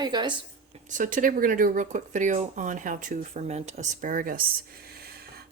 Hi you guys. So today we're going to do a real quick video on how to ferment asparagus.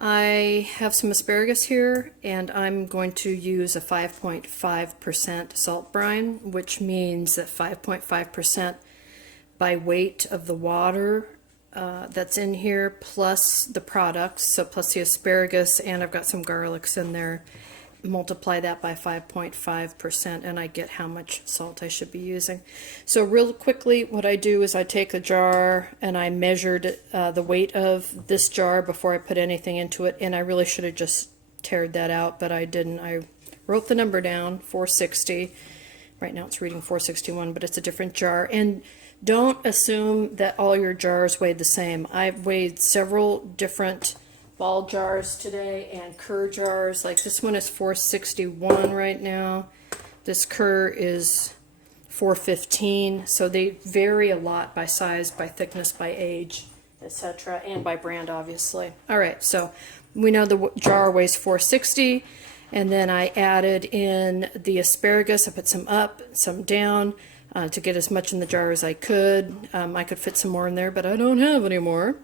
I have some asparagus here and I'm going to use a 5.5% salt brine, which means that 5.5% by weight of the water that's in here plus the products, so plus the asparagus, and I've got some garlics in there. Multiply that by 5.5% and I get how much salt I should be using. So real quickly what I do is I take a jar and I measured the weight of this jar before I put anything into it, and I really should have just tared that out, but I didn't. I wrote the number down, 460. Right now it's reading 461, but it's a different jar. And don't assume that all your jars weigh the same. I've weighed several different ball jars today and Kerr jars. Like this one is 461 right now. This Kerr is 415. So they vary a lot by size, by thickness, by age, etc., and by brand, obviously. All right, so we know the jar weighs 460, and then I added in the asparagus. I put some up, some down to get as much in the jar as I could. I could fit some more in there, but I don't have any more.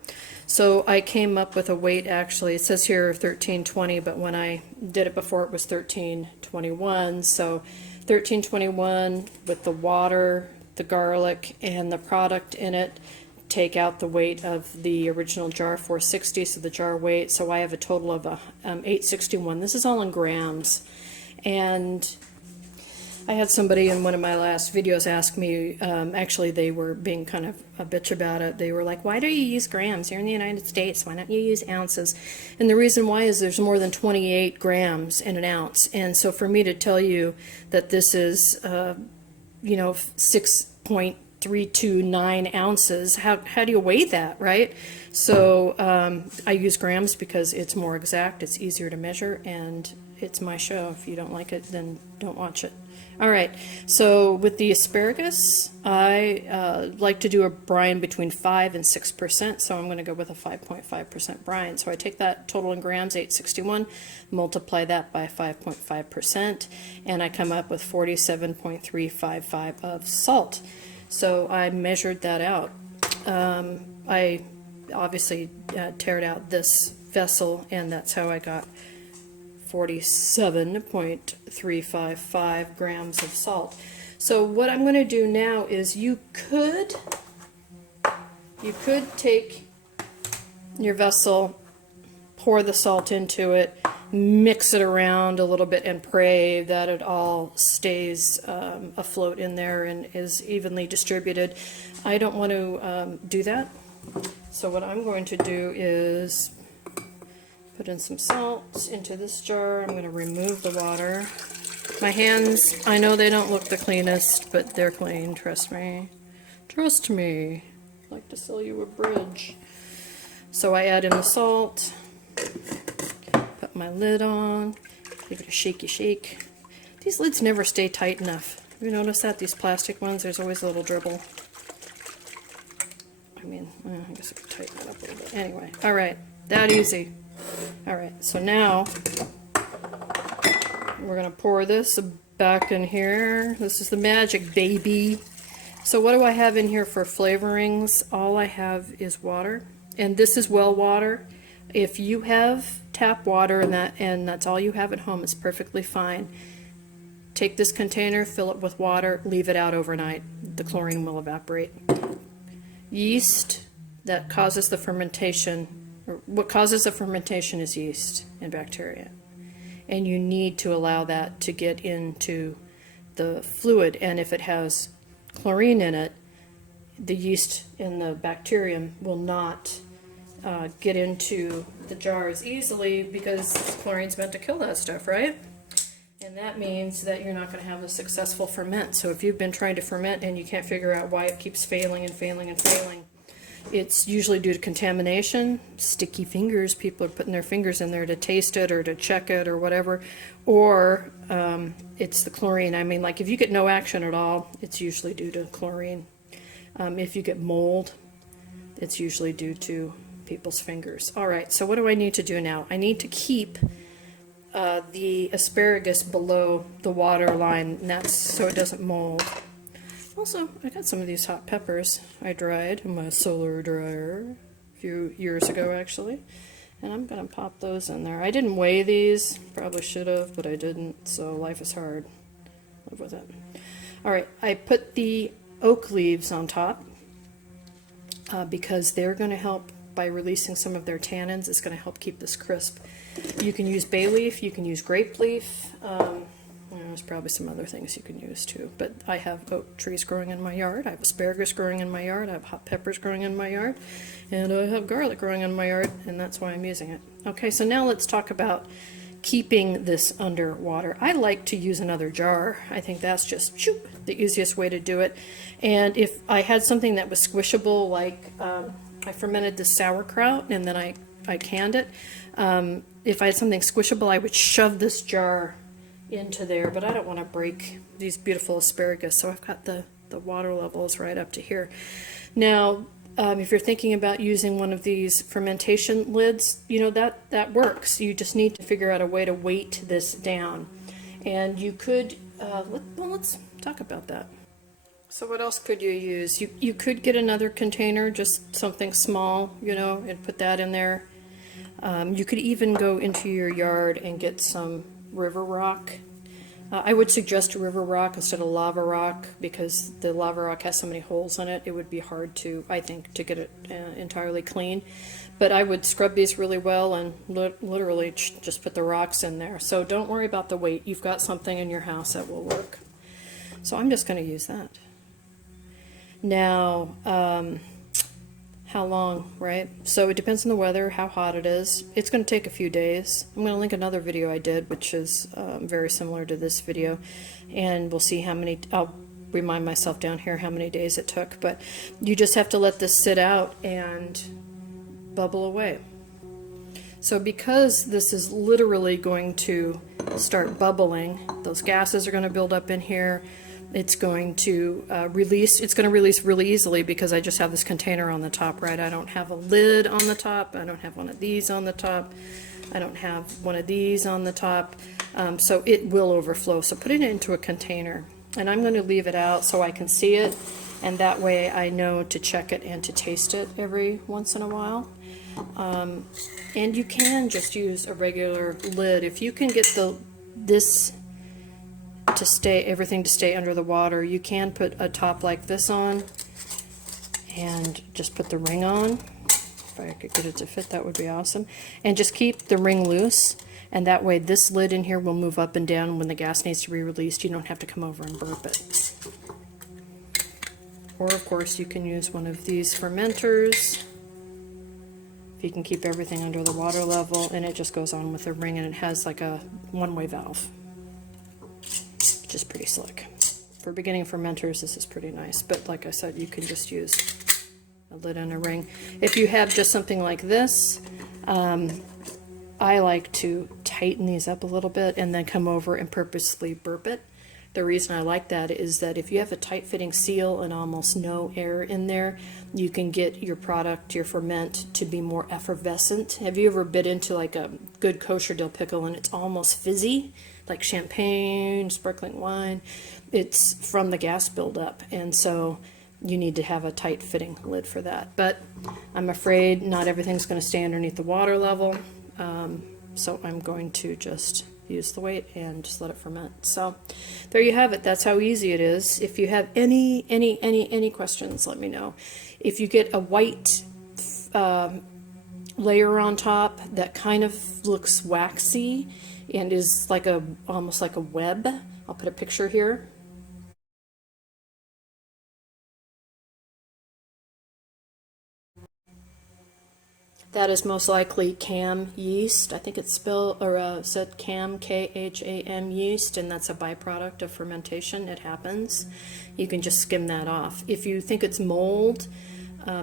So I came up with a weight, actually, it says here 1320, but when I did it before it was 1321. So 1321 with the water, the garlic, and the product in it. Take out the weight of the original jar, 460, so the jar weight. So I have a total of 861. This is all in grams. And I had somebody in one of my last videos ask me, actually they were being kind of a bitch about it. They were like, why do you use grams? You're in the United States, why don't you use ounces? And the reason why is there's more than 28 grams in an ounce. And so for me to tell you that this is, 6.329 ounces, how do you weigh that, right? So I use grams because it's more exact, it's easier to measure, and it's my show. If you don't like it, then don't watch it. All right, so with the asparagus, I like to do a brine between 5 and 6%, so I'm going to go with a 5.5% brine. So I take that total in grams, 861, multiply that by 5.5%, and I come up with 47.355 of salt. So I measured that out. I obviously tared out this vessel, and that's how I got 47.355 grams of salt. So what I'm going to do now is you could take your vessel, pour the salt into it, mix it around a little bit, and pray that it all stays afloat in there and is evenly distributed. I don't want to do that. So what I'm going to do is put in some salt into this jar. I'm going to remove the water. My hands, I know they don't look the cleanest, but they're clean, trust me. Trust me. I'd like to sell you a bridge. So I add in the salt, put my lid on, give it a shaky shake. These lids never stay tight enough. Have you noticed that? These plastic ones, there's always a little dribble. I mean, I guess I could tighten that up a little bit. Anyway, all right, that easy. All right, so now we're going to pour this back in here. This is the magic, baby. So what do I have in here for flavorings? All I have is water, and this is well water. If you have tap water and that's all you have at home, it's perfectly fine. Take this container, fill it with water, leave it out overnight. The chlorine will evaporate. Yeast that causes the fermentation. What causes the fermentation is yeast and bacteria, and you need to allow that to get into the fluid, and if it has chlorine in it, the yeast and the bacterium will not get into the jars easily because chlorine's meant to kill that stuff, right? And that means that you're not going to have a successful ferment. So if you've been trying to ferment and you can't figure out why it keeps failing and failing and failing, it's usually due to contamination, sticky fingers. People are putting their fingers in there to taste it or to check it or whatever. Or it's the chlorine. I mean, like if you get no action at all, it's usually due to chlorine. If you get mold, it's usually due to people's fingers. All right, so what do I need to do now? I need to keep the asparagus below the water line, and that's so it doesn't mold. Also, I got some of these hot peppers I dried in my solar dryer a few years ago, actually. And I'm going to pop those in there. I didn't weigh these. Probably should have, but I didn't. So life is hard. Live with it. All right, I put the oak leaves on top because they're going to help by releasing some of their tannins. It's going to help keep this crisp. You can use bay leaf. You can use grape leaf. There's probably some other things you can use too, but I have oak trees growing in my yard. I have asparagus growing in my yard. I have hot peppers growing in my yard, and I have garlic growing in my yard, and that's why I'm using it. Okay, so now let's talk about keeping this underwater. I like to use another jar. I think that's just the easiest way to do it. And if I had something that was squishable, like I fermented this sauerkraut and then I canned it. If I had something squishable, I would shove this jar into there, but I don't want to break these beautiful asparagus, so I've got the water levels right up to here. Now, if you're thinking about using one of these fermentation lids, you know, that works. You just need to figure out a way to weight this down. And you could, let's talk about that. So what else could you use? You could get another container, just something small, you know, and put that in there. You could even go into your yard and get some river rock. I would suggest river rock instead of lava rock because the lava rock has so many holes in it. It would be hard to, I think, to get it entirely clean. But I would scrub these really well and literally just put the rocks in there. So don't worry about the weight. You've got something in your house that will work. So I'm just going to use that. Now, how long, right? So it depends on the weather, how hot it is. It's going to take a few days. I'm going to link another video I did, which is very similar to this video, and we'll see how many, I'll remind myself down here how many days it took, but you just have to let this sit out and bubble away. So because this is literally going to start bubbling, those gases are going to build up in here. It's going to release really easily because I just have this container on the top, right? I don't have a lid on the top. I don't have one of these on the top. I don't have one of these on the top. So it will overflow. So put it into a container. And I'm going to leave it out so I can see it. And that way I know to check it and to taste it every once in a while. And you can just use a regular lid. If you can get everything to stay under the water, you can put a top like this on and just put the ring on. If I could get it to fit, that would be awesome. And just keep the ring loose, and that way this lid in here will move up and down when the gas needs to be released. You don't have to come over and burp it. Or of course you can use one of these fermenters. If you can keep everything under the water level, and it just goes on with the ring, and it has like a one-way valve, which is pretty slick. For beginning fermenters, this is pretty nice, but like I said, you can just use a lid and a ring. If you have just something like this, I like to tighten these up a little bit and then come over and purposely burp it. The reason I like that is that if you have a tight-fitting seal and almost no air in there, you can get your product, your ferment, to be more effervescent. Have you ever bit into like a good kosher dill pickle and it's almost fizzy, like champagne, sparkling wine? It's from the gas buildup, and so you need to have a tight-fitting lid for that. But I'm afraid not everything's going to stay underneath the water level, so I'm going to just use the weight and just let it ferment. So there you have it. That's how easy it is. If you have any questions, let me know. If you get a white layer on top that kind of looks waxy and is like almost like a web, I'll put a picture here. That is most likely CAM yeast. I think it's spelled or said CAM, K-H-A-M yeast, and that's a byproduct of fermentation. It happens. You can just skim that off. If you think it's mold,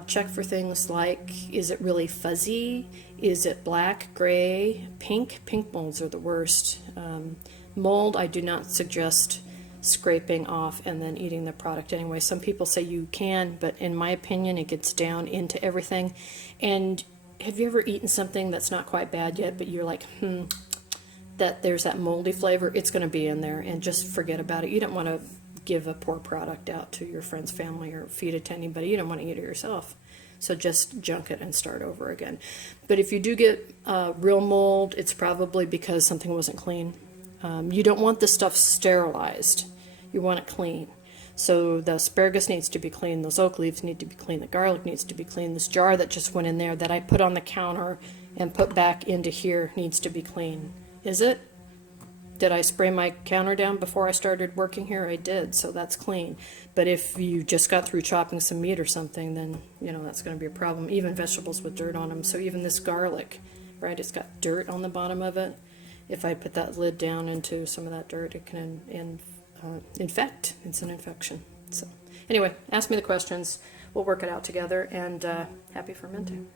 check for things like, is it really fuzzy? Is it black, gray, pink? Pink molds are the worst. Mold, I do not suggest scraping off and then eating the product anyway. Some people say you can, but in my opinion, it gets down into everything. And have you ever eaten something that's not quite bad yet, but you're like, that there's that moldy flavor? It's going to be in there, and just forget about it. You don't want to give a poor product out to your friend's family or feed it to anybody. You don't want to eat it yourself. So just junk it and start over again. But if you do get real mold, it's probably because something wasn't clean. You don't want this stuff sterilized. You want it clean. So the asparagus needs to be clean, those oak leaves need to be clean, the garlic needs to be clean, this jar that just went in there that I put on the counter and put back into here needs to be clean. Is it? Did I spray my counter down before I started working here? I did, so that's clean. But if you just got through chopping some meat or something, then, you know, that's going to be a problem. Even vegetables with dirt on them. So even this garlic, right, it's got dirt on the bottom of it. If I put that lid down into some of that dirt, it can infect. It's an infection. So anyway, ask me the questions. We'll work it out together, and happy fermenting.